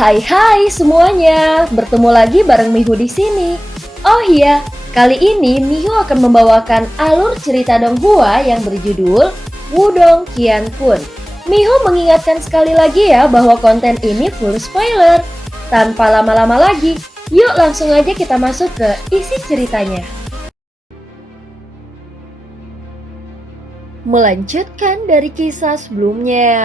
Hai semuanya, bertemu lagi bareng Mihu di sini. Oh iya, kali ini Mihu akan membawakan alur cerita Donghua yang berjudul Wudong Qiankun. Mihu mengingatkan sekali lagi ya bahwa konten ini full spoiler. Tanpa lama-lama lagi, yuk langsung aja kita masuk ke isi ceritanya. Melanjutkan dari kisah sebelumnya.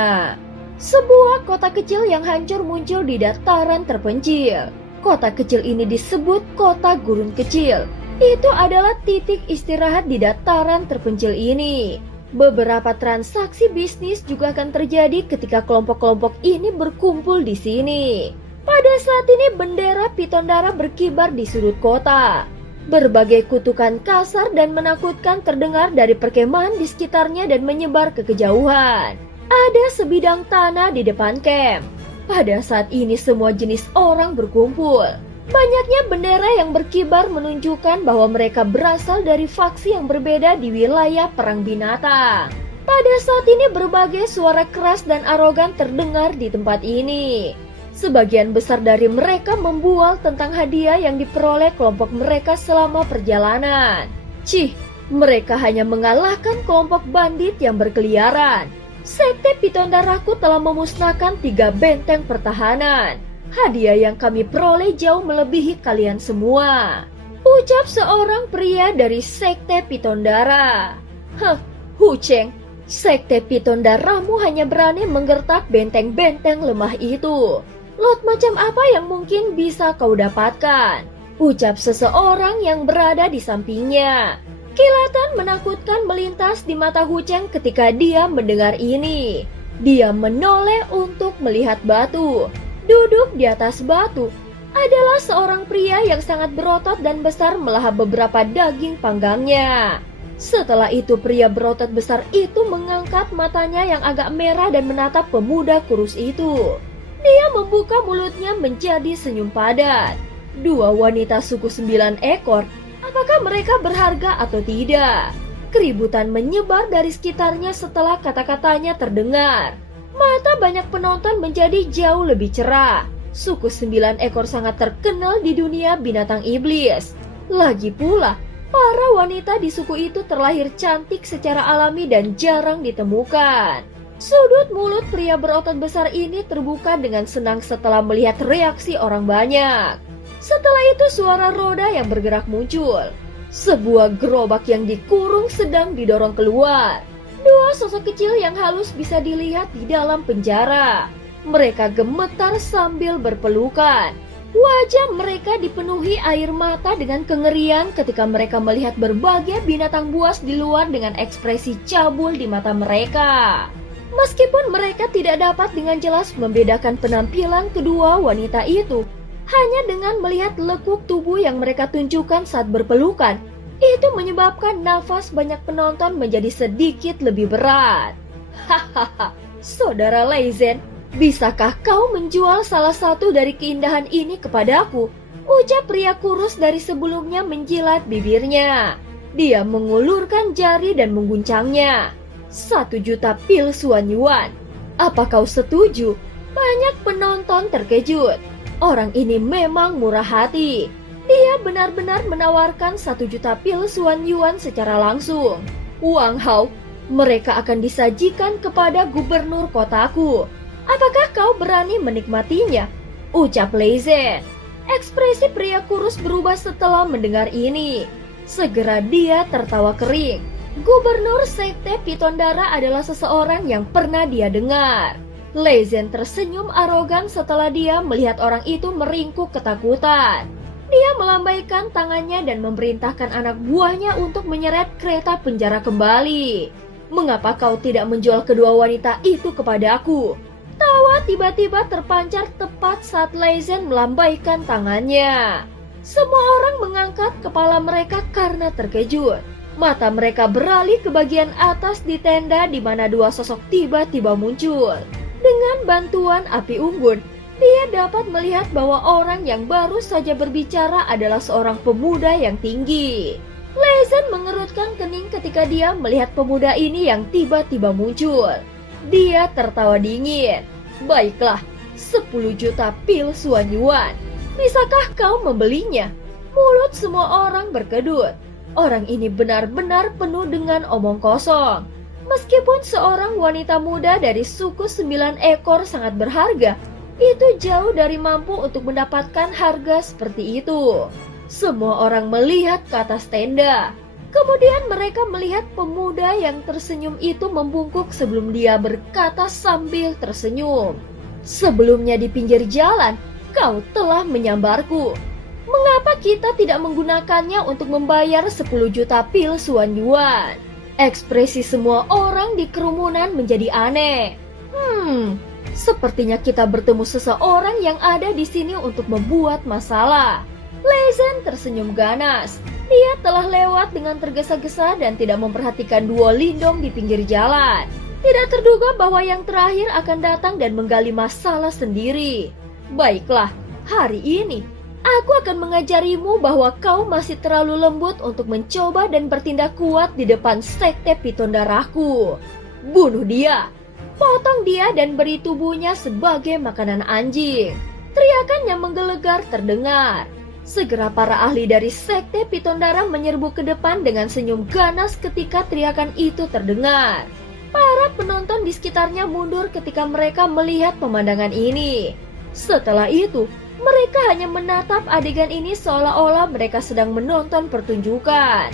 Sebuah kota kecil yang hancur muncul di dataran terpencil. Kota kecil ini disebut kota gurun kecil. Itu adalah titik istirahat di dataran terpencil ini. Beberapa transaksi bisnis juga akan terjadi ketika kelompok-kelompok ini berkumpul di sini. Pada saat ini bendera Pitondara berkibar di sudut kota. Berbagai kutukan kasar dan menakutkan terdengar dari perkemahan di sekitarnya dan menyebar ke kejauhan. Ada sebidang tanah di depan camp. Pada saat ini semua jenis orang berkumpul. Banyaknya bendera yang berkibar menunjukkan bahwa mereka berasal dari faksi yang berbeda di wilayah perang binatang. Pada saat ini berbagai suara keras dan arogan terdengar di tempat ini. Sebagian besar dari mereka membual tentang hadiah yang diperoleh kelompok mereka selama perjalanan. Mereka hanya mengalahkan kelompok bandit yang berkeliaran. Sekte Pitondaraku telah memusnahkan 3 benteng pertahanan. Hadiah yang kami peroleh jauh melebihi kalian semua, ucap seorang pria dari Sekte Pitondara. Hu Cheng, Sekte Pitondaramu hanya berani menggertak benteng-benteng lemah itu. Lot macam apa yang mungkin bisa kau dapatkan? Ucap seseorang yang berada di sampingnya. Kilatan menakutkan melintas di mata Hu Cheng ketika dia mendengar ini. Dia menoleh untuk melihat batu. Duduk di atas batu adalah seorang pria yang sangat berotot dan besar melahap beberapa daging panggangnya. Setelah itu pria berotot besar itu mengangkat matanya yang agak merah dan menatap pemuda kurus itu. Dia membuka mulutnya menjadi senyum padat. 2 wanita suku 9 ekor. Apakah mereka berharga atau tidak? Keributan menyebar dari sekitarnya setelah kata-katanya terdengar. Mata banyak penonton menjadi jauh lebih cerah. Suku 9 ekor sangat terkenal di dunia binatang iblis. Lagi pula, para wanita di suku itu terlahir cantik secara alami dan jarang ditemukan. Sudut mulut pria berotot besar ini terbuka dengan senang setelah melihat reaksi orang banyak. Setelah itu suara roda yang bergerak muncul. Sebuah gerobak yang dikurung sedang didorong keluar. 2 sosok kecil yang halus bisa dilihat di dalam penjara. Mereka gemetar sambil berpelukan. Wajah mereka dipenuhi air mata dengan kengerian ketika mereka melihat berbagai binatang buas di luar dengan ekspresi cabul di mata mereka. Meskipun mereka tidak dapat dengan jelas membedakan penampilan kedua wanita itu, hanya dengan melihat lekuk tubuh yang mereka tunjukkan saat berpelukan, itu menyebabkan nafas banyak penonton menjadi sedikit lebih berat. Hahaha, Saudara Leizen, bisakah kau menjual salah satu dari keindahan ini kepadaku? Ucap pria kurus dari sebelumnya menjilat bibirnya. Dia mengulurkan jari dan mengguncangnya. 1 juta pil Suan Yuan. Apa kau setuju? Banyak penonton terkejut. Orang ini memang murah hati. Dia benar-benar menawarkan 1 juta pil Suan Yuan secara langsung. Wang Hao, mereka akan disajikan kepada gubernur kotaku. Apakah kau berani menikmatinya? Ucap Leizen. Ekspresi pria kurus berubah setelah mendengar ini. Segera dia tertawa kering. Gubernur Sekte Pitondara adalah seseorang yang pernah dia dengar. Leizen tersenyum arogan setelah dia melihat orang itu meringkuk ketakutan. Dia melambaikan tangannya dan memerintahkan anak buahnya untuk menyeret kereta penjara kembali. Mengapa kau tidak menjual kedua wanita itu kepadaku? Tawa tiba-tiba terpancar tepat saat Leizen melambaikan tangannya. Semua orang mengangkat kepala mereka karena terkejut. Mata mereka beralih ke bagian atas di tenda di mana 2 sosok tiba-tiba muncul. Dengan bantuan api unggun, dia dapat melihat bahwa orang yang baru saja berbicara adalah seorang pemuda yang tinggi. Leizen mengerutkan kening ketika dia melihat pemuda ini yang tiba-tiba muncul. Dia tertawa dingin. Baiklah, 10 juta pil Xuan Yuan. Bisakah kau membelinya? Mulut semua orang berkedut. Orang ini benar-benar penuh dengan omong kosong. Meskipun seorang wanita muda dari suku 9 ekor sangat berharga, itu jauh dari mampu untuk mendapatkan harga seperti itu. Semua orang melihat ke atas tenda. Kemudian mereka melihat pemuda yang tersenyum itu membungkuk sebelum dia berkata sambil tersenyum. Sebelumnya di pinggir jalan, kau telah menyambarku. Mengapa kita tidak menggunakannya untuk membayar 10 juta pil Xuan Yuan? Ekspresi semua orang di kerumunan menjadi aneh. Sepertinya kita bertemu seseorang yang ada di sini untuk membuat masalah. Lei Zhen tersenyum ganas. Dia telah lewat dengan tergesa-gesa dan tidak memperhatikan duo Lindong di pinggir jalan. Tidak terduga bahwa yang terakhir akan datang dan menggali masalah sendiri. Baiklah, hari ini aku akan mengajarimu bahwa kau masih terlalu lembut untuk mencoba dan bertindak kuat di depan sekte piton darahku. Bunuh dia, potong dia dan beri tubuhnya sebagai makanan anjing. Teriakan yang menggelegar terdengar. Segera para ahli dari sekte piton darah menyerbu ke depan dengan senyum ganas ketika teriakan itu terdengar. Para penonton di sekitarnya mundur ketika mereka melihat pemandangan ini. Setelah itu, mereka hanya menatap adegan ini seolah-olah mereka sedang menonton pertunjukan.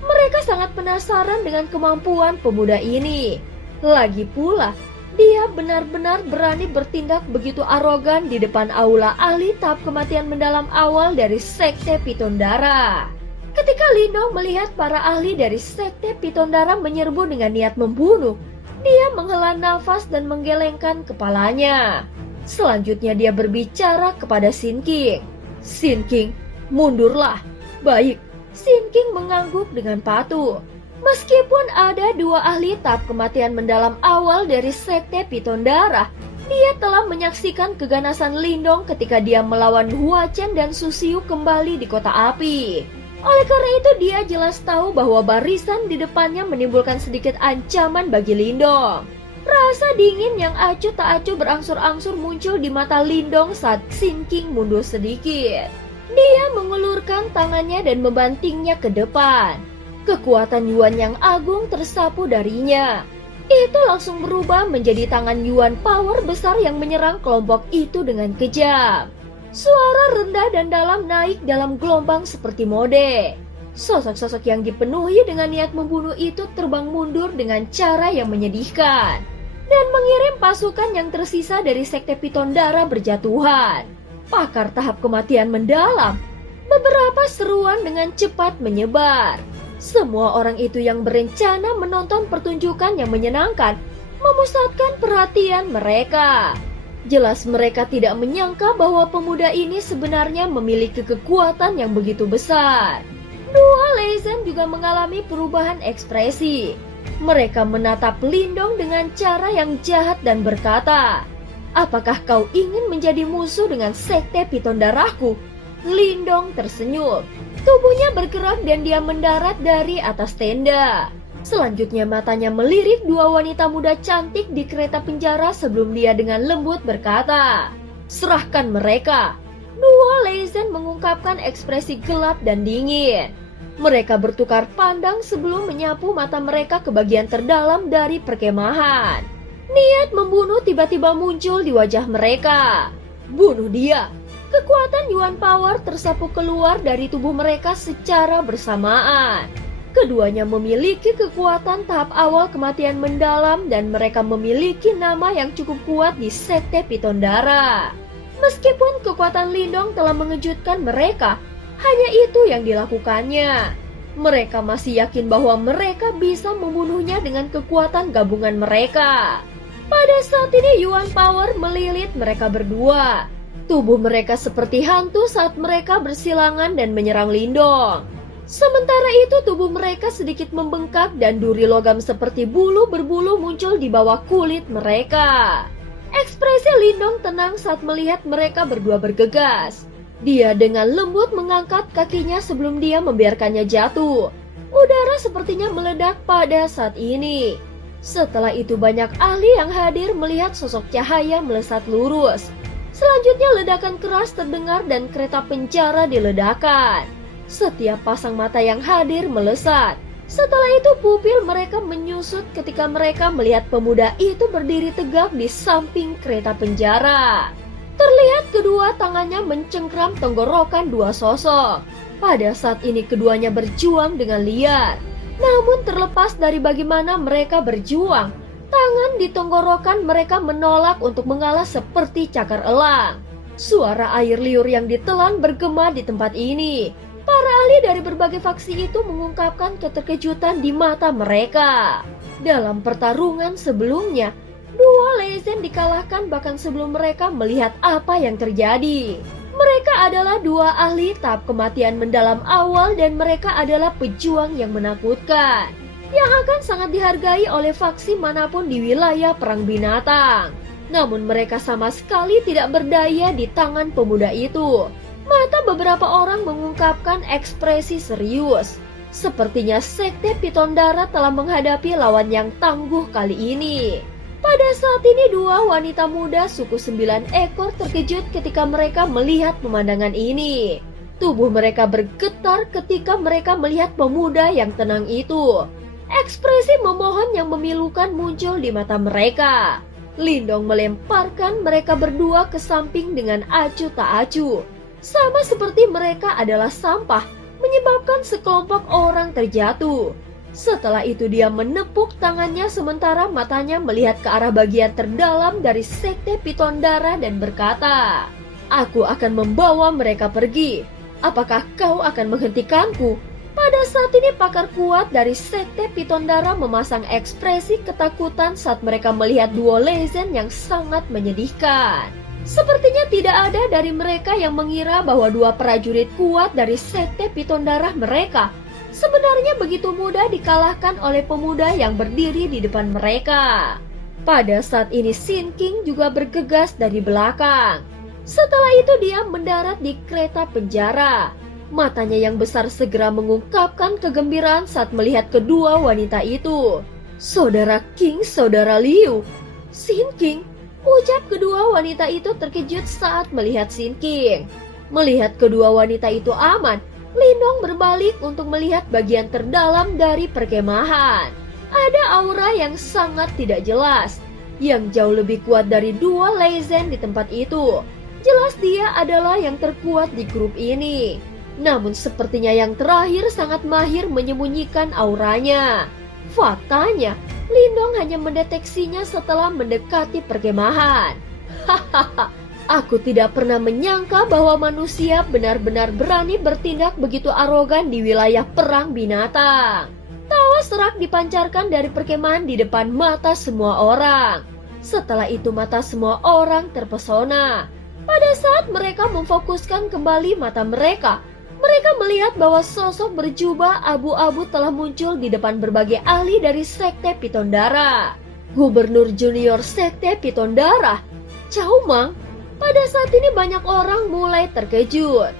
Mereka sangat penasaran dengan kemampuan pemuda ini. Lagi pula, dia benar-benar berani bertindak begitu arogan di depan aula ahli tahap kematian mendalam awal dari sekte piton darah. Ketika Lindong melihat para ahli dari sekte piton darah menyerbu dengan niat membunuh, dia menghela nafas dan menggelengkan kepalanya. Selanjutnya dia berbicara kepada Xin King. Xin King, mundurlah. Baik, Xin King mengangguk dengan patuh. Meskipun ada dua ahli tahap kematian mendalam awal dari sekte piton darah, dia telah menyaksikan keganasan Lindong ketika dia melawan Hua Chen dan Su Xiu kembali di kota api. Oleh karena itu dia jelas tahu bahwa barisan di depannya menimbulkan sedikit ancaman bagi Lindong. Rasa dingin yang acuh tak acuh berangsur-angsur muncul di mata Lindong saat Xin King mundur sedikit. Dia mengulurkan tangannya dan membantingnya ke depan. Kekuatan Yuan yang agung tersapu darinya. Itu langsung berubah menjadi tangan Yuan power besar yang menyerang kelompok itu dengan kejam. Suara rendah dan dalam naik dalam gelombang seperti mode. Sosok-sosok yang dipenuhi dengan niat membunuh itu terbang mundur dengan cara yang menyedihkan. Dan mengirim pasukan yang tersisa dari sekte piton darah berjatuhan. Pakar tahap kematian mendalam. Beberapa seruan dengan cepat menyebar. Semua orang itu yang berencana menonton pertunjukan yang menyenangkan memusatkan perhatian mereka. Jelas mereka tidak menyangka bahwa pemuda ini sebenarnya memiliki kekuatan yang begitu besar. Dua Lei Zhen juga mengalami perubahan ekspresi. Mereka menatap Lindong dengan cara yang jahat dan berkata, "Apakah kau ingin menjadi musuh dengan sekte piton darahku?" Lindong tersenyum. Tubuhnya bergerak dan dia mendarat dari atas tenda. Selanjutnya matanya melirik dua wanita muda cantik di kereta penjara sebelum dia dengan lembut berkata, "Serahkan mereka." Dua Lei Zhen mengungkapkan ekspresi gelap dan dingin. Mereka bertukar pandang sebelum menyapu mata mereka ke bagian terdalam dari perkemahan. Niat membunuh tiba-tiba muncul di wajah mereka. Bunuh dia. Kekuatan Yuan Power tersapu keluar dari tubuh mereka secara bersamaan. Keduanya memiliki kekuatan tahap awal kematian mendalam dan mereka memiliki nama yang cukup kuat di sekte piton darah. Meskipun kekuatan Lindong telah mengejutkan mereka, hanya itu yang dilakukannya. Mereka masih yakin bahwa mereka bisa membunuhnya dengan kekuatan gabungan mereka. Pada saat ini Yuan Power melilit mereka berdua. Tubuh mereka seperti hantu saat mereka bersilangan dan menyerang Lindong. Sementara itu tubuh mereka sedikit membengkak dan duri logam seperti bulu berbulu muncul di bawah kulit mereka. Ekspresi Lindong tenang saat melihat mereka berdua bergegas. Dia dengan lembut mengangkat kakinya sebelum dia membiarkannya jatuh. Udara sepertinya meledak pada saat ini. Setelah itu banyak ahli yang hadir melihat sosok cahaya melesat lurus. Selanjutnya ledakan keras terdengar dan kereta penjara diledakkan. Setiap pasang mata yang hadir melesat. Setelah itu pupil mereka menyusut ketika mereka melihat pemuda itu berdiri tegak di samping kereta penjara. Terlihat kedua tangannya mencengkram tenggorokan dua sosok. Pada saat ini keduanya berjuang dengan liar. Namun terlepas dari bagaimana mereka berjuang, tangan di tenggorokan mereka menolak untuk mengalah seperti cakar elang. Suara air liur yang ditelan bergema di tempat ini. Para ahli dari berbagai faksi itu mengungkapkan keterkejutan di mata mereka. Dalam pertarungan sebelumnya, dua legend dikalahkan bahkan sebelum mereka melihat apa yang terjadi. Mereka adalah dua ahli tahap kematian mendalam awal dan mereka adalah pejuang yang menakutkan, yang akan sangat dihargai oleh faksi manapun di wilayah perang binatang. Namun mereka sama sekali tidak berdaya di tangan pemuda itu. Mata beberapa orang mengungkapkan ekspresi serius. Sepertinya Sekte Piton Darat telah menghadapi lawan yang tangguh kali ini. Pada saat ini dua wanita muda suku 9 ekor terkejut ketika mereka melihat pemandangan ini. Tubuh mereka bergetar ketika mereka melihat pemuda yang tenang itu. Ekspresi memohon yang memilukan muncul di mata mereka. Lindong melemparkan mereka berdua ke samping dengan acuh tak acuh. Sama seperti mereka adalah sampah, menyebabkan sekelompok orang terjatuh. Setelah itu dia menepuk tangannya sementara matanya melihat ke arah bagian terdalam dari Sekte Piton Darah dan berkata, "Aku akan membawa mereka pergi. Apakah kau akan menghentikanku?" Pada saat ini pakar kuat dari Sekte Piton Darah memasang ekspresi ketakutan saat mereka melihat duo legend yang sangat menyedihkan. Sepertinya tidak ada dari mereka yang mengira bahwa dua prajurit kuat dari Sekte Piton Darah mereka sebenarnya begitu mudah dikalahkan oleh pemuda yang berdiri di depan mereka. Pada saat ini Sin King juga bergegas dari belakang. Setelah itu dia mendarat di kereta penjara. Matanya yang besar segera mengungkapkan kegembiraan saat melihat kedua wanita itu. "Saudara King, saudara Liu." "Sin King," ucap kedua wanita itu terkejut saat melihat Sin King. Melihat kedua wanita itu aman, Lindong berbalik untuk melihat bagian terdalam dari perkemahan. Ada aura yang sangat tidak jelas, yang jauh lebih kuat dari dua legend di tempat itu. Jelas dia adalah yang terkuat di grup ini. Namun sepertinya yang terakhir sangat mahir menyembunyikan auranya. Faktanya, Lindong hanya mendeteksinya setelah mendekati perkemahan. Hahaha. Aku tidak pernah menyangka bahwa manusia benar-benar berani bertindak begitu arogan di wilayah perang binatang. Tawa serak dipancarkan dari perkemahan di depan mata semua orang. Setelah itu mata semua orang terpesona. Pada saat mereka memfokuskan kembali mata mereka, mereka melihat bahwa sosok berjubah abu-abu telah muncul di depan berbagai ahli dari Sekte Piton Darah. Gubernur Junior Sekte Piton Darah, Cao Mang. Pada saat ini banyak orang mulai terkejut.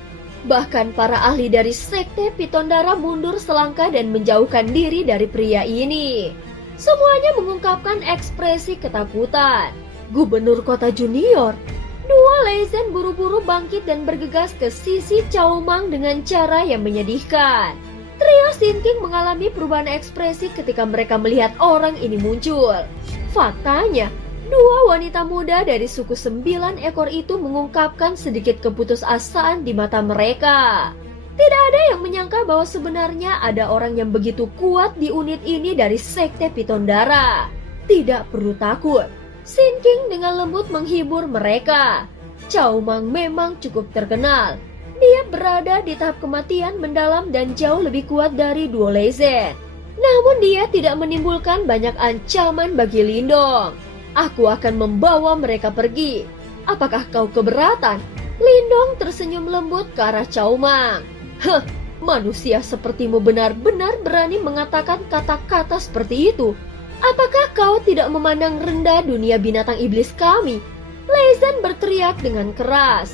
Bahkan para ahli dari Sekte Piton Darah mundur selangkah dan menjauhkan diri dari pria ini. Semuanya mengungkapkan ekspresi ketakutan. Gubernur kota junior. Dua legend buru-buru bangkit dan bergegas ke sisi Cao Mang dengan cara yang menyedihkan. Trio Sin King mengalami perubahan ekspresi ketika mereka melihat orang ini muncul. Faktanya, dua wanita muda dari suku 9 ekor itu mengungkapkan sedikit keputusasaan di mata mereka. Tidak ada yang menyangka bahwa sebenarnya ada orang yang begitu kuat di unit ini dari Sekte Piton Darah. Tidak perlu takut. Sin King dengan lembut menghibur mereka. Cao Mang memang cukup terkenal. Dia berada di tahap kematian mendalam dan jauh lebih kuat dari duo legend. Namun dia tidak menimbulkan banyak ancaman bagi Lindong. Aku akan membawa mereka pergi. Apakah kau keberatan? Lindong tersenyum lembut ke arah Cao Mang. Heh, manusia sepertimu benar-benar berani mengatakan kata-kata seperti itu. Apakah kau tidak memandang rendah dunia binatang iblis kami? Legend berteriak dengan keras.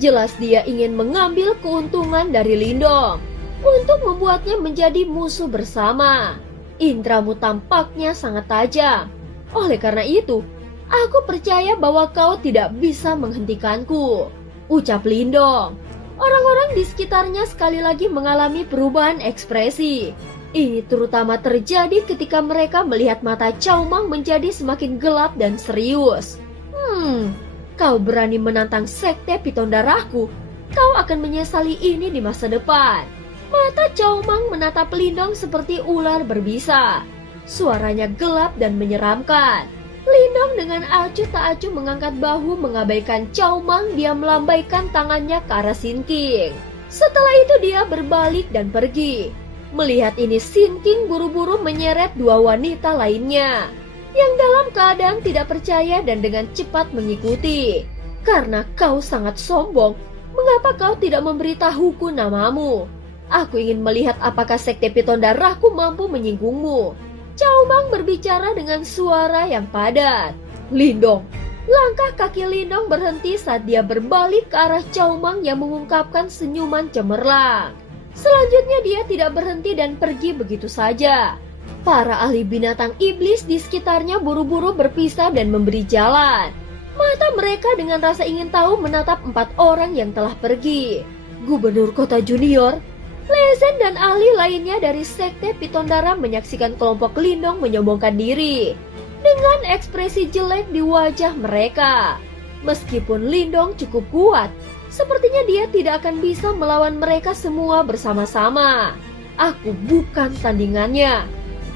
Jelas dia ingin mengambil keuntungan dari Lindong untuk membuatnya menjadi musuh bersama. Indramu tampaknya sangat tajam. Oleh karena itu, aku percaya bahwa kau tidak bisa menghentikanku, ucap Lindong. Orang-orang di sekitarnya sekali lagi mengalami perubahan ekspresi. Ini terutama terjadi ketika mereka melihat mata Chow Mang menjadi semakin gelap dan serius. Kau berani menantang sekte piton darahku? Kau akan menyesali ini di masa depan. Mata Chow Mang menatap Lindong seperti ular berbisa. Suaranya gelap dan menyeramkan. Lindong dengan acuh tak acuh mengangkat bahu mengabaikan Chow Mang. Dia melambaikan tangannya ke arah Sin King. Setelah itu dia berbalik dan pergi. Melihat ini, Sin King buru-buru menyeret dua wanita lainnya yang dalam keadaan tidak percaya dan dengan cepat mengikuti. Karena kau sangat sombong, mengapa kau tidak memberitahuku namamu? Aku ingin melihat apakah sekte piton darahku mampu menyinggungmu. Chow Mang berbicara dengan suara yang padat. Lindong. Langkah kaki Lindong berhenti saat dia berbalik ke arah Chow Mang yang mengungkapkan senyuman cemerlang. Selanjutnya dia tidak berhenti dan pergi begitu saja. Para ahli binatang iblis di sekitarnya buru-buru berpisah dan memberi jalan. Mata mereka dengan rasa ingin tahu menatap 4 orang yang telah pergi. Gubernur kota junior, Lezen dan ahli lainnya dari sekte piton darah menyaksikan kelompok Lindong menyombongkan diri dengan ekspresi jelek di wajah mereka. Meskipun Lindong cukup kuat, sepertinya dia tidak akan bisa melawan mereka semua bersama-sama. Aku bukan tandingannya.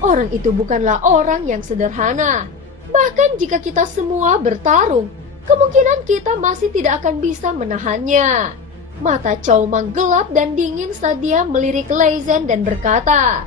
Orang itu bukanlah orang yang sederhana. Bahkan jika kita semua bertarung, kemungkinan kita masih tidak akan bisa menahannya. Mata Chow Mang gelap dan dingin saat dia melirik Lezen dan berkata,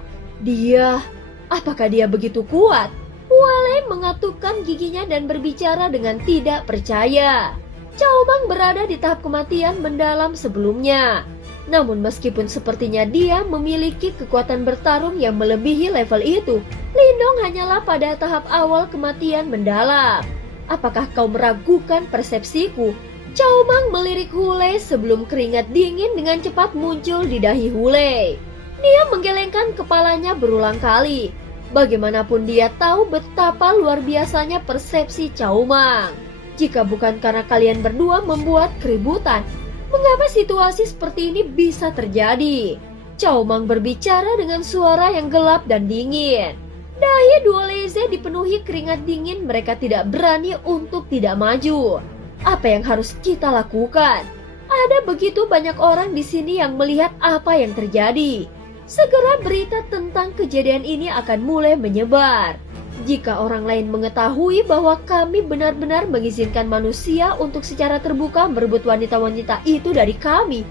apakah dia begitu kuat? Wale mengatupkan giginya dan berbicara dengan tidak percaya. Chow Mang berada di tahap kematian mendalam sebelumnya. Namun meskipun sepertinya dia memiliki kekuatan bertarung yang melebihi level itu, Lindong hanyalah pada tahap awal kematian mendalam. Apakah kau meragukan persepsiku? Chow Mang melirik Hule sebelum keringat dingin dengan cepat muncul di dahi Hule. Dia menggelengkan kepalanya berulang kali. Bagaimanapun dia tahu betapa luar biasanya persepsi Chow Mang. Jika bukan karena kalian berdua membuat keributan, mengapa situasi seperti ini bisa terjadi? Chow Mang berbicara dengan suara yang gelap dan dingin. Dahi dua Leze dipenuhi keringat dingin, mereka tidak berani untuk tidak maju. Apa yang harus kita lakukan? Ada begitu banyak orang di sini yang melihat apa yang terjadi. Segera berita tentang kejadian ini akan mulai menyebar. Jika orang lain mengetahui bahwa kami benar-benar mengizinkan manusia untuk secara terbuka merebut wanita-wanita itu dari kami,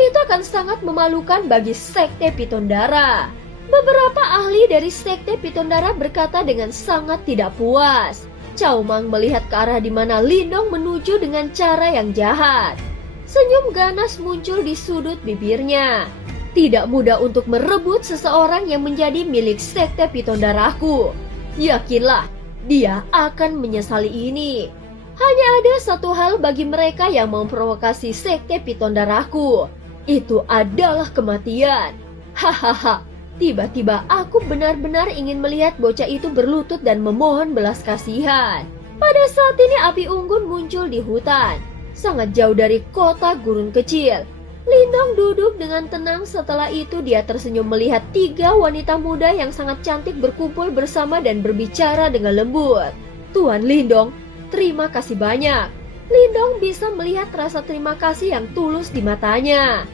itu akan sangat memalukan bagi sekte piton darah. Beberapa ahli dari sekte piton darah berkata dengan sangat tidak puas. Chow Mang melihat ke arah di mana Lindong menuju dengan cara yang jahat. Senyum ganas muncul di sudut bibirnya. Tidak mudah untuk merebut seseorang yang menjadi milik sekte piton darahku. Yakinlah, dia akan menyesali ini. Hanya ada satu hal bagi mereka yang memprovokasi sekte piton darahku. Itu adalah kematian. Hahaha. Tiba-tiba aku benar-benar ingin melihat bocah itu berlutut dan memohon belas kasihan. Pada saat ini api unggun muncul di hutan, sangat jauh dari kota gurun kecil. Lindong duduk dengan tenang, setelah itu dia tersenyum melihat 3 wanita muda yang sangat cantik berkumpul bersama dan berbicara dengan lembut. Tuan Lindong, terima kasih banyak. Lindong bisa melihat rasa terima kasih yang tulus di matanya.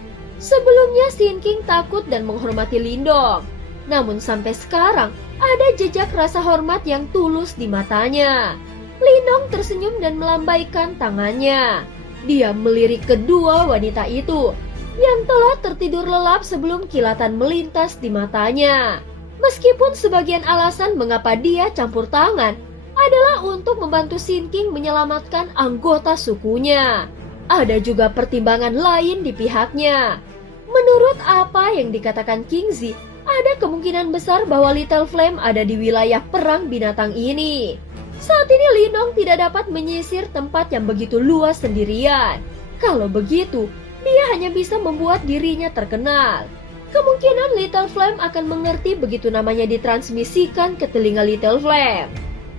Sebelumnya Sin King takut dan menghormati Lindong. Namun sampai sekarang ada jejak rasa hormat yang tulus di matanya. Lindong tersenyum dan melambaikan tangannya. Dia melirik kedua wanita itu yang telah tertidur lelap sebelum kilatan melintas di matanya. Meskipun sebagian alasan mengapa dia campur tangan adalah untuk membantu Sin King menyelamatkan anggota sukunya, ada juga pertimbangan lain di pihaknya. Menurut apa yang dikatakan King Zi, ada kemungkinan besar bahwa Little Flame ada di wilayah perang binatang ini. Saat ini Lindong tidak dapat menyisir tempat yang begitu luas sendirian. Kalau begitu, dia hanya bisa membuat dirinya terkenal. Kemungkinan Little Flame akan mengerti begitu namanya ditransmisikan ke telinga Little Flame.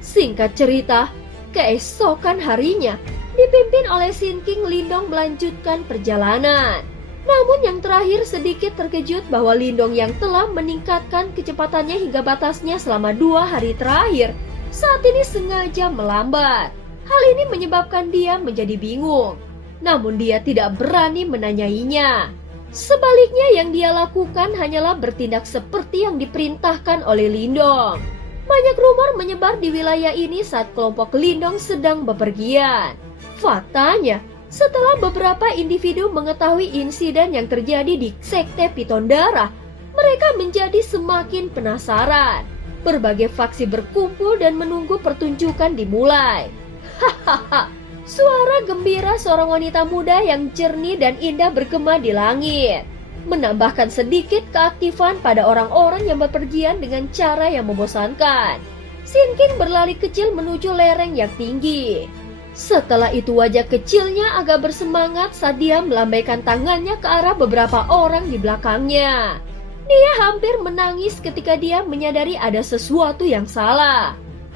Singkat cerita, keesokan harinya, dipimpin oleh Sin King, Lindong melanjutkan perjalanan. Namun yang terakhir sedikit terkejut bahwa Lindong yang telah meningkatkan kecepatannya hingga batasnya selama 2 hari terakhir, saat ini sengaja melambat. Hal ini menyebabkan dia menjadi bingung. Namun dia tidak berani menanyainya. Sebaliknya yang dia lakukan hanyalah bertindak seperti yang diperintahkan oleh Lindong. Banyak rumor menyebar di wilayah ini saat kelompok Lindong sedang bepergian. Faktanya, setelah beberapa individu mengetahui insiden yang terjadi di Sekte Piton Darah, mereka menjadi semakin penasaran. Berbagai faksi berkumpul dan menunggu pertunjukan dimulai. Hahaha. Suara gembira seorang wanita muda yang jernih dan indah bergema di langit, menambahkan sedikit keaktifan pada orang-orang yang bepergian dengan cara yang membosankan. Sin King berlari kecil menuju lereng yang tinggi. Setelah itu wajah kecilnya agak bersemangat saat dia melambaikan tangannya ke arah beberapa orang di belakangnya. Dia hampir menangis ketika dia menyadari ada sesuatu yang salah.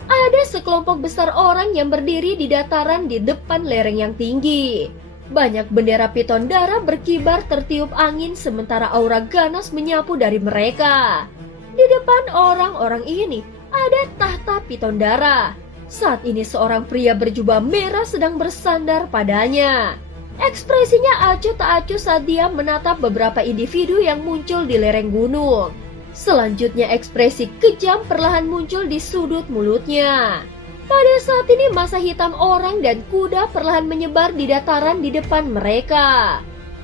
Ada sekelompok besar orang yang berdiri di dataran di depan lereng yang tinggi. Banyak bendera Piton Darah berkibar tertiup angin sementara aura ganas menyapu dari mereka. Di depan orang-orang ini ada tahta Piton Darah. Saat ini seorang pria berjubah merah sedang bersandar padanya. Ekspresinya acuh tak acuh saat dia menatap beberapa individu yang muncul di lereng gunung. Selanjutnya ekspresi kejam perlahan muncul di sudut mulutnya. Pada saat ini masa hitam orang dan kuda perlahan menyebar di dataran di depan mereka.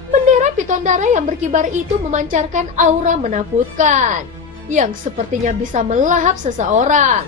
Bendera Piton Darah yang berkibar itu memancarkan aura menakutkan, yang sepertinya bisa melahap seseorang.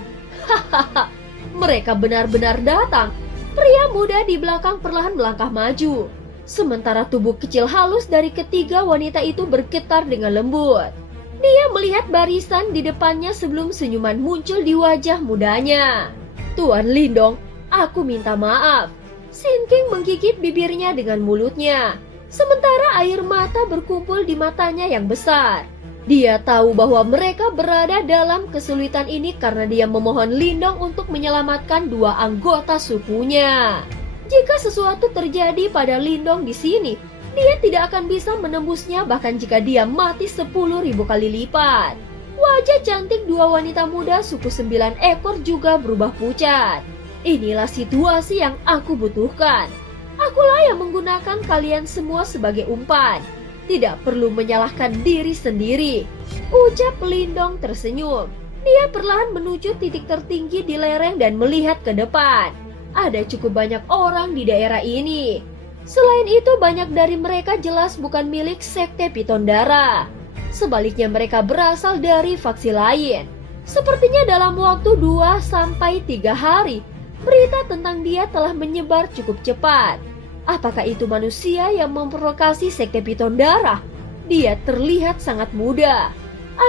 Hahaha, mereka benar-benar datang. Pria muda di belakang perlahan melangkah maju, sementara tubuh kecil halus dari ketiga wanita itu bergetar dengan lembut. Dia melihat barisan di depannya sebelum senyuman muncul di wajah mudanya. Tuan Lindong, aku minta maaf. Sin King menggigit bibirnya dengan mulutnya, sementara air mata berkumpul di matanya yang besar. Dia tahu bahwa mereka berada dalam kesulitan ini karena dia memohon Lindong untuk menyelamatkan 2 anggota sukunya. Jika sesuatu terjadi pada Lindong di sini, dia tidak akan bisa menembusnya bahkan jika dia mati 10.000 kali lipat. Wajah cantik 2 wanita muda suku 9 ekor juga berubah pucat. Inilah situasi yang aku butuhkan. Akulah yang menggunakan kalian semua sebagai umpan. Tidak perlu menyalahkan diri sendiri. Ucap Lindong tersenyum. Dia perlahan menuju titik tertinggi di lereng dan melihat ke depan. Ada cukup banyak orang di daerah ini. Selain itu banyak dari mereka jelas bukan milik Sekte Piton Darah. Sebaliknya mereka berasal dari faksi lain. Sepertinya dalam waktu 2-3 hari, berita tentang dia telah menyebar cukup cepat. Apakah itu manusia yang memprovokasi Sekte Piton Darah? Dia terlihat sangat muda.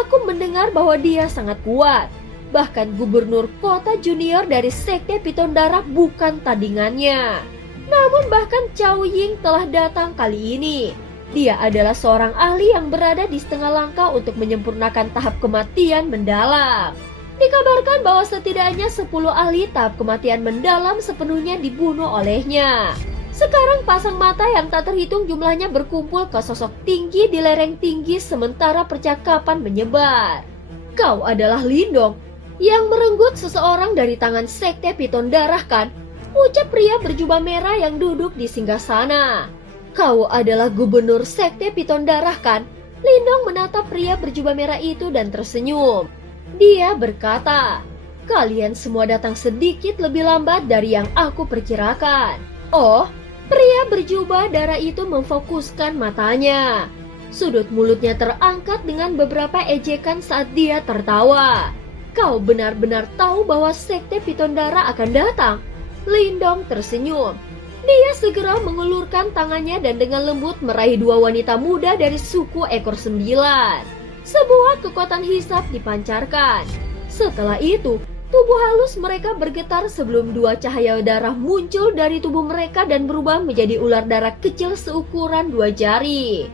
Aku mendengar bahwa dia sangat kuat. Bahkan gubernur kota junior dari Sekte Piton Darah bukan tandingannya. Namun bahkan Cao Ying telah datang kali ini. Dia adalah seorang ahli yang berada di setengah langkah untuk menyempurnakan tahap kematian mendalam. Dikabarkan bahwa setidaknya 10 ahli tahap kematian mendalam sepenuhnya dibunuh olehnya. Sekarang pasang mata yang tak terhitung jumlahnya berkumpul ke sosok tinggi di lereng tinggi sementara percakapan menyebar. Kau adalah Lindong yang merenggut seseorang dari tangan Sekte Piton Darah kan? Ucap pria berjubah merah yang duduk di singgasana. Kau adalah gubernur Sekte Piton Darah kan? Lindong menatap pria berjubah merah itu dan tersenyum. Dia berkata, kalian semua datang sedikit lebih lambat dari yang aku perkirakan. Oh, pria berjubah darah itu memfokuskan matanya. Sudut mulutnya terangkat dengan beberapa ejekan saat dia tertawa. Kau benar-benar tahu bahwa Sekte Piton Darah akan datang? Lindong tersenyum. Dia segera mengulurkan tangannya dan dengan lembut meraih 2 wanita muda dari suku ekor 9. Sebuah kekuatan hisap dipancarkan. Setelah itu, tubuh halus mereka bergetar sebelum 2 cahaya darah muncul dari tubuh mereka dan berubah menjadi ular darah kecil seukuran 2 jari.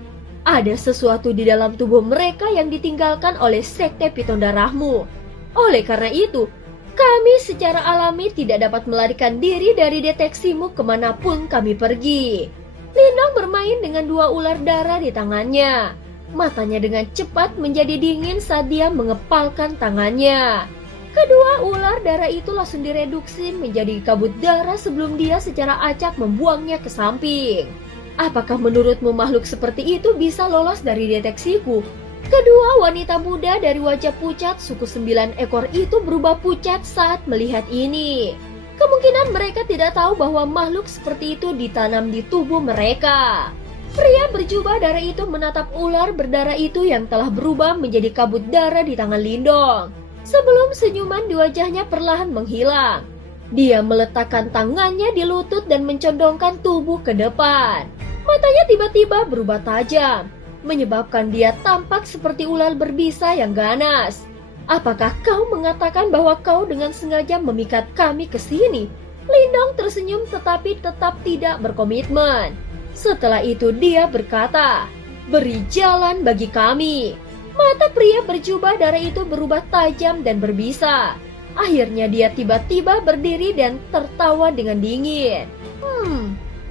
Ada sesuatu di dalam tubuh mereka yang ditinggalkan oleh sekte piton darahmu. Oleh karena itu, kami secara alami tidak dapat melarikan diri dari deteksimu kemanapun kami pergi. Lindong bermain dengan dua ular darah di tangannya. Matanya dengan cepat menjadi dingin saat dia mengepalkan tangannya. Kedua ular darah itu langsung direduksi menjadi kabut darah sebelum dia secara acak membuangnya ke samping. Apakah menurutmu makhluk seperti itu bisa lolos dari deteksiku? Kedua wanita muda dari wajah pucat suku 9 ekor itu berubah pucat saat melihat ini. Kemungkinan mereka tidak tahu bahwa makhluk seperti itu ditanam di tubuh mereka. Pria berjubah darah itu menatap ular berdarah itu yang telah berubah menjadi kabut darah di tangan Lindong. Sebelum senyuman di wajahnya perlahan menghilang, dia meletakkan tangannya di lutut dan mencondongkan tubuh ke depan. Matanya tiba-tiba berubah tajam, menyebabkan dia tampak seperti ular berbisa yang ganas. Apakah kau mengatakan bahwa kau dengan sengaja memikat kami ke sini? Lindong tersenyum tetapi tetap tidak berkomitmen. Setelah itu dia berkata, "Beri jalan bagi kami." Mata pria berjubah darah itu berubah tajam dan berbisa. Akhirnya dia tiba-tiba berdiri dan tertawa dengan dingin.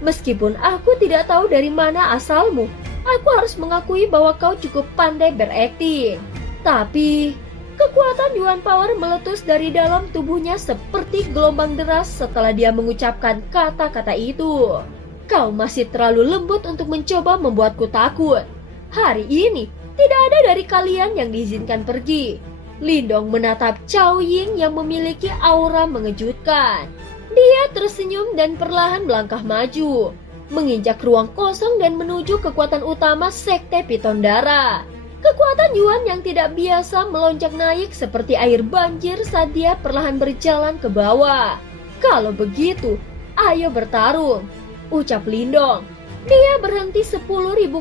Meskipun aku tidak tahu dari mana asalmu, aku harus mengakui bahwa kau cukup pandai berakting. Tapi, kekuatan Yuan Power meletus dari dalam tubuhnya seperti gelombang deras setelah dia mengucapkan kata-kata itu. Kau masih terlalu lembut untuk mencoba membuatku takut. Hari ini, tidak ada dari kalian yang diizinkan pergi. Lindong menatap Cao Ying yang memiliki aura mengejutkan. Dia tersenyum dan perlahan melangkah maju, menginjak ruang kosong dan menuju kekuatan utama sekte piton darah. Kekuatan Yuan yang tidak biasa melonjak naik seperti air banjir saat dia perlahan berjalan ke bawah. Kalau begitu, ayo bertarung, ucap Lindong. Dia berhenti 10.000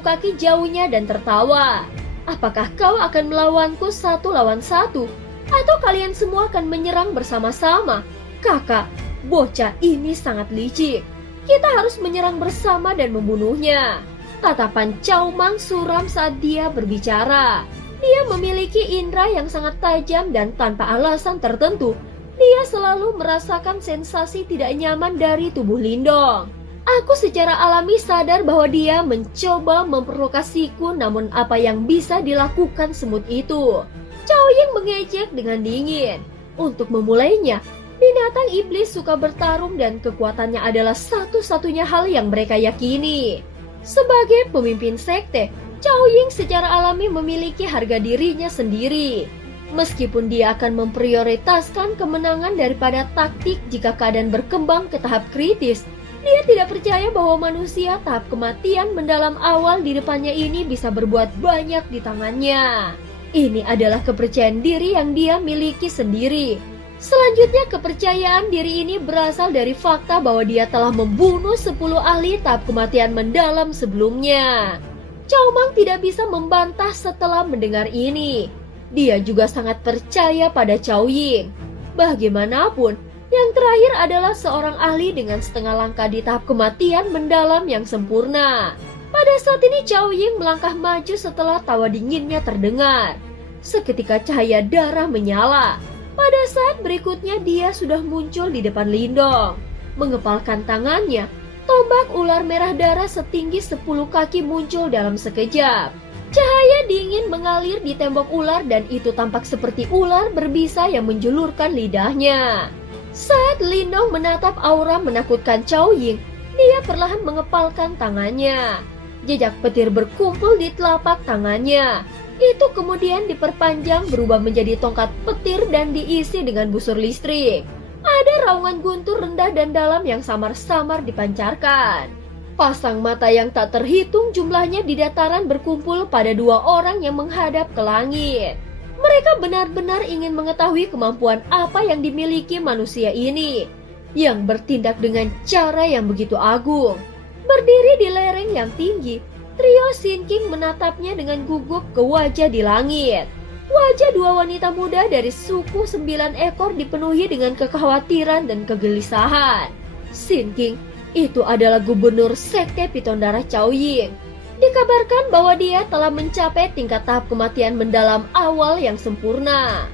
kaki jauhnya dan tertawa. Apakah kau akan melawanku 1 lawan 1? Atau kalian semua akan menyerang bersama-sama? Kakak, bocah ini sangat licik. Kita harus menyerang bersama dan membunuhnya. Tatapan Cao Mang suram saat dia berbicara. Dia memiliki indera yang sangat tajam dan tanpa alasan tertentu, dia selalu merasakan sensasi tidak nyaman dari tubuh Lindong. Aku secara alami sadar bahwa dia mencoba memprovokasiku, namun apa yang bisa dilakukan semut itu? Cao Ying mengejek dengan dingin. Untuk memulainya, binatang iblis suka bertarung dan kekuatannya adalah satu-satunya hal yang mereka yakini. Sebagai pemimpin sekte, Cao Ying secara alami memiliki harga dirinya sendiri. Meskipun dia akan memprioritaskan kemenangan daripada taktik jika keadaan berkembang ke tahap kritis, dia tidak percaya bahwa manusia tahap kematian mendalam awal di depannya ini bisa berbuat banyak di tangannya. Ini adalah kepercayaan diri yang dia miliki sendiri. Selanjutnya, kepercayaan diri ini berasal dari fakta bahwa dia telah membunuh 10 ahli tahap kematian mendalam sebelumnya. Cao Mang tidak bisa membantah setelah mendengar ini. Dia juga sangat percaya pada Cao Ying. Bagaimanapun, yang terakhir adalah seorang ahli dengan setengah langkah di tahap kematian mendalam yang sempurna. Pada saat ini Cao Ying melangkah maju setelah tawa dinginnya terdengar. Seketika cahaya darah menyala. Pada saat berikutnya dia sudah muncul di depan Lindong. Mengepalkan tangannya, tombak ular merah darah setinggi 10 kaki muncul dalam sekejap. Cahaya dingin mengalir di tembok ular dan itu tampak seperti ular berbisa yang menjulurkan lidahnya. Saat Lindong menatap aura menakutkan Cao Ying, dia perlahan mengepalkan tangannya. Jejak petir berkumpul di telapak tangannya. Itu kemudian diperpanjang berubah menjadi tongkat petir dan diisi dengan busur listrik. Ada raungan guntur rendah dan dalam yang samar-samar dipancarkan. Pasang mata yang tak terhitung jumlahnya di dataran berkumpul pada 2 orang yang menghadap ke langit. Mereka benar-benar ingin mengetahui kemampuan apa yang dimiliki manusia ini, yang bertindak dengan cara yang begitu agung. Berdiri di lereng yang tinggi, trio Sin King menatapnya dengan gugup ke wajah di langit. Wajah 2 wanita muda dari suku 9 ekor dipenuhi dengan kekhawatiran dan kegelisahan. Sin King, itu adalah gubernur sekte piton darah Cao Ying. Dikabarkan bahwa dia telah mencapai tingkat tahap kematian mendalam awal yang sempurna.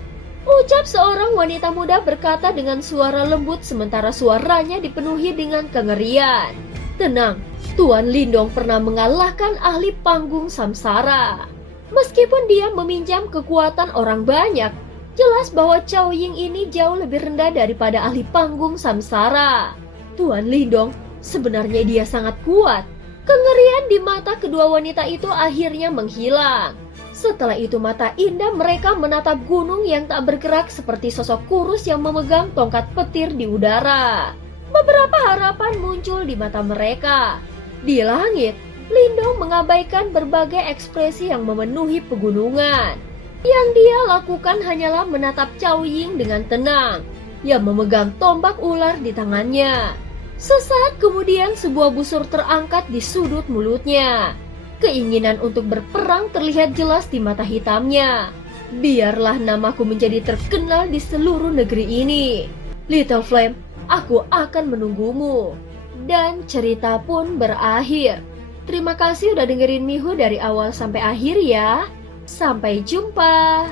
Ucap seorang wanita muda berkata dengan suara lembut sementara suaranya dipenuhi dengan kengerian. Tenang, Tuan Lindong pernah mengalahkan ahli panggung samsara. Meskipun dia meminjam kekuatan orang banyak, jelas bahwa Cao Ying ini jauh lebih rendah daripada ahli panggung samsara. Tuan Lindong, sebenarnya dia sangat kuat. Kengerian di mata kedua wanita itu akhirnya menghilang. Setelah itu mata indah mereka menatap gunung yang tak bergerak seperti sosok kurus yang memegang tongkat petir di udara. Beberapa harapan muncul di mata mereka. Di langit, Lindong mengabaikan berbagai ekspresi yang memenuhi pegunungan. Yang dia lakukan hanyalah menatap Cao Ying dengan tenang, yang memegang tombak ular di tangannya. Sesaat kemudian sebuah busur terangkat di sudut mulutnya. Keinginan untuk berperang terlihat jelas di mata hitamnya. Biarlah namaku menjadi terkenal di seluruh negeri ini. Little Flame, aku akan menunggumu. Dan cerita pun berakhir. Terima kasih udah dengerin Mihu dari awal sampai akhir ya. Sampai jumpa.